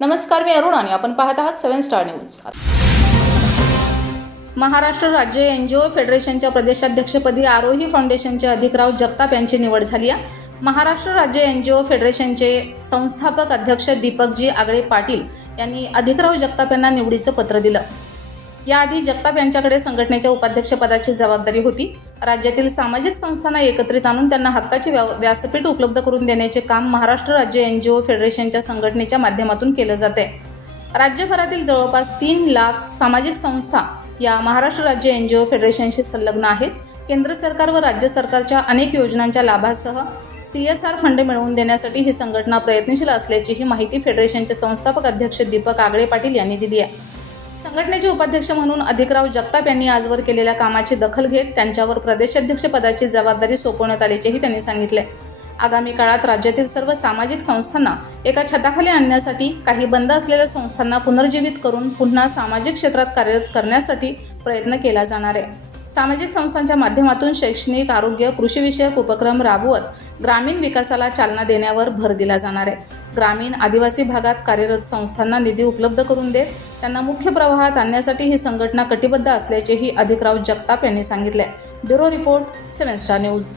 नमस्कार मी अरुण आणि आपण पाहत आहात सेव्हन स्टार न्यूज. महाराष्ट्र राज्य एन जी ओ फेडरेशनच्या प्रदेशाध्यक्षपदी आरोही फाउंडेशनचे अधिकराव जगताप यांची निवड झाली आहे. महाराष्ट्र राज्य एन जी ओ फेडरेशनचे संस्थापक अध्यक्ष दीपकजी आगळे पाटील यांनी अधिकराव जगताप यांना निवडीचं पत्र दिलं. याआधी जगताप यांच्याकडे संघटनेच्या उपाध्यक्षपदाची जबाबदारी होती. राज्यातील सामाजिक संस्थांना एकत्रित आणून त्यांना हक्काचे व्या व्यासपीठ उपलब्ध करून देण्याचे काम महाराष्ट्र राज्य एनजीओ फेडरेशनच्या संघटनेच्या माध्यमातून केलं जाते राज्यभरातील जवळपास तीन लाख सामाजिक संस्था या महाराष्ट्र राज्य एनजीओ फेडरेशनशी संलग्न आहेत. केंद्र सरकार व राज्य सरकारच्या अनेक योजनांच्या लाभासह सी एस आर फंड मिळवून देण्यासाठी ही संघटना प्रयत्नशील असल्याची ही माहिती फेडरेशनचे संस्थापक अध्यक्ष दीपक आगळे पाटील यांनी दिली आहे. संघटनेचे उपाध्यक्ष म्हणून अधिकराव जगताप यांनी आजवर केलेल्या कामाची दखल घेत त्यांच्यावर प्रदेशाध्यक्ष पदाची जबाबदारी सोपवण्यात आल्याचेही त्यांनी सांगितले. आगामी काळात राज्यातील सर्व सामाजिक संस्थांना एका छताखाली आणण्यासाठी काही बंद असलेल्या संस्थांना पुनर्जीवित करून पुन्हा सामाजिक क्षेत्रात कार्यरत करण्यासाठी प्रयत्न केला जाणार आहे. सामाजिक संस्थांच्या माध्यमातून शैक्षणिक आरोग्य कृषीविषयक उपक्रम राबवत ग्रामीण विकासाला चालना देण्यावर भर दिला जाणार आहे. ग्रामीण आदिवासी भागात कार्यरत संस्थांना निधी उपलब्ध करून देत त्यांना मुख्य प्रवाहात आणण्यासाठी ही संघटना कटिबद्ध असल्याचेही अधिकराव जगताप यांनी सांगितले bureau report seven star news.